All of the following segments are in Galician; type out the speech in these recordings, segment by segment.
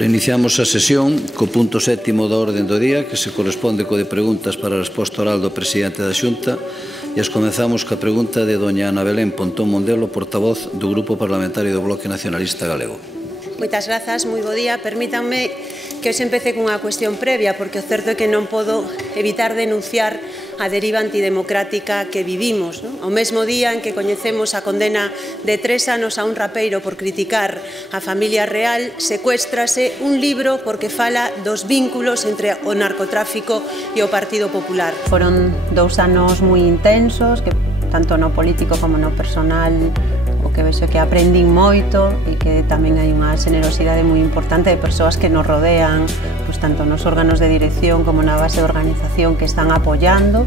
Iniciamos a sesión co punto 7º da orde do día, que se corresponde co de preguntas para a resposta oral do presidente da Xunta, e as comenzamos ca pregunta de doña Ana Belén Pontón Mondelo, portavoz do Grupo Parlamentario do Bloque Nacionalista Galego. Moitas grazas, moi bo día. Permítanme que hoxe empece cunha cuestión previa, porque o certo é que non podo evitar denunciar a deriva antidemocrática que vivimos. Ao mesmo día en que coñecemos a condena de 3 anos a un rapeiro por criticar a familia real, secuéstrase un libro porque fala dos vínculos entre o narcotráfico e o Partido Popular. Foron 2 anos moi intensos, que tanto no político como no personal, o que vexo que aprendín moito e que tamén hai unha generosidade moi importante de persoas que nos rodean, pois tanto nos órganos de dirección como na base de organización que están apoiando,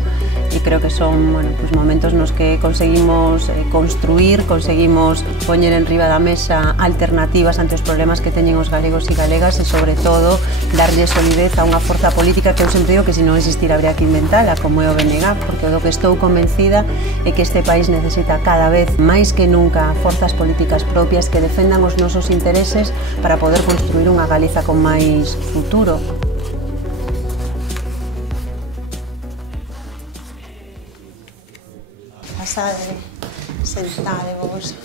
e creo que son pois momentos nos que conseguimos construir, conseguimos poñer en riba da mesa alternativas ante os problemas que teñen os galegos e galegas, e sobre todo darlle solidez a unha forza política que eu sempre digo que se non existira habría que inventala, como é o BNG, porque do que estou convencida é que este país necesita cada vez máis que nunca forzas políticas propias que defendan os nosos intereses para poder construir unha Galiza con máis futuro. Pasade, sentade vos.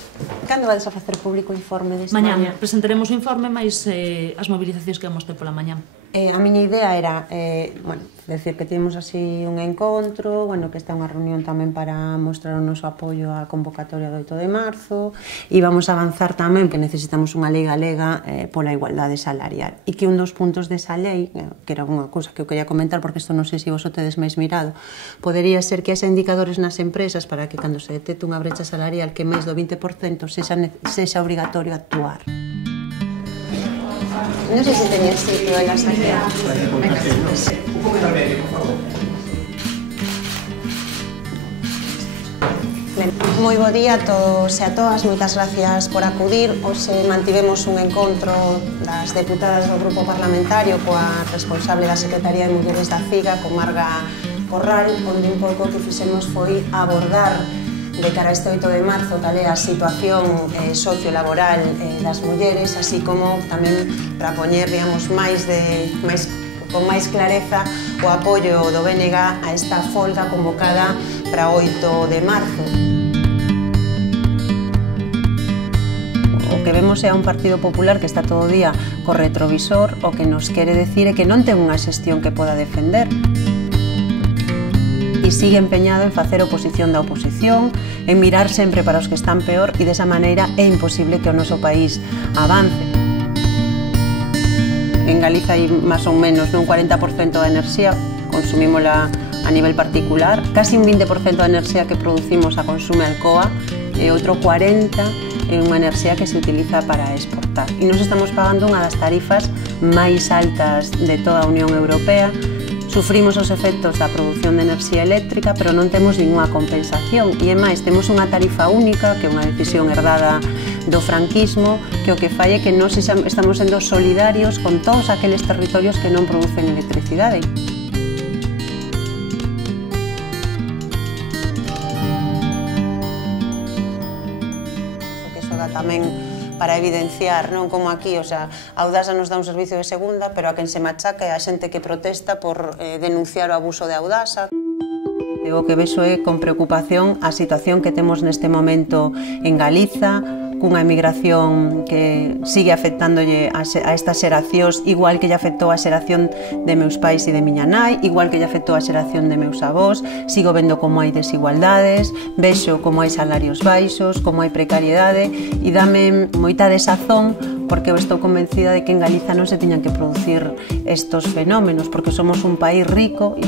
Cando vades a facer público o informe deste mañá? Presentaremos o informe máis as mobilizacións que vamos ter pola mañá. A miña idea era, decir que temos así un encontro, que esta é unha reunión tamén para mostrar o noso apoio á convocatoria do 8 de marzo, e vamos a avanzar tamén que necesitamos unha lei galega pola igualdade salarial, e que un dos puntos desa lei, que era unha cousa que eu quería comentar porque isto non sei se vos o tedes máis mirado, podería ser que haxa indicadores nas empresas para que cando se detecte unha brecha salarial que máis do 20% sexa obrigatorio actuar. Non sei se teñes sitio en las aquí. Un poquito al medio, por favor. Moi bo día a todos e a todas, moitas gracias por acudir. Hoxe mantivemos un encontro das deputadas do Grupo Parlamentario coa responsable da Secretaría de Mulleres da CIGA, con Marga Corral, onde un pouco que fixemos foi abordar de cara a este 8 de marzo tal é a situación sociolaboral das mulleres, así como tamén para poñer, con máis clareza o apoio do BNG a esta folga convocada para o 8 de marzo. O que vemos é un Partido Popular que está todo o día co retrovisor, o que nos quere decir é que non ten unha xestión que poda defender. E sigue empeñado en facer oposición da oposición, en mirar sempre para os que están peor, e desa maneira é imposible que o noso país avance. En Galiza hai máis ou menos un 40% da enerxía, consumímola a nivel particular, casi un 20% da enerxía que producimos a consume Alcoa, e outro 40% é unha enerxía que se utiliza para exportar. E nos estamos pagando unha das tarifas máis altas de toda a Unión Europea. Sufrimos os efectos da produción de enerxía eléctrica, pero non temos ninguna compensación. E, máis, temos unha tarifa única, que é unha decisión herdada do franquismo, que o que fai é que nós estamos sendo solidarios con todos aqueles territorios que non producen electricidade. Iso dá tamén para evidenciar, non como aquí, a Audasa nos dá un servicio de segunda, pero a quen se machaca é a xente que protesta por denunciar o abuso de Audasa. O que vexo é con preocupación a situación que temos neste momento en Galiza, cunha emigración que sigue afectándolle a estas xeracións, igual que lle afectou a xeración de meus pais e de miña nai, igual que lle afectou a xeración de meus avós. Sigo vendo como hai desigualdades, vexo como hai salarios baixos, como hai precariedade, e dame moita desazón porque eu estou convencida de que en Galiza non se tiñan que producir estos fenómenos, porque somos un país rico e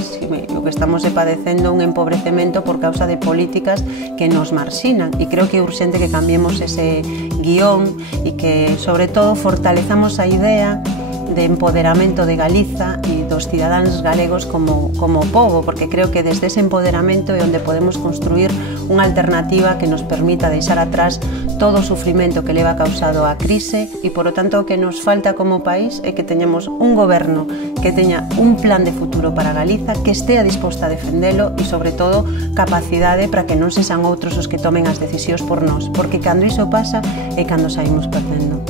o que estamos padecendo un empobrecemento por causa de políticas que nos marxinan, e creo que é urxente que cambiemos ese guión e que, sobre todo, fortalezamos a idea de empoderamento de Galiza e dos cidadáns galegos como pobo, porque creo que desde ese empoderamento é onde podemos construir unha alternativa que nos permita deixar atrás todo o sufrimento que leva causado a crise, e, por lo tanto, o que nos falta como país é que teñamos un goberno que teña un plan de futuro para Galiza, que estea disposta a defendelo e, sobre todo, capacidade para que non sexan outros os que tomen as decisións por nós, porque cando iso pasa é cando saímos perdendo.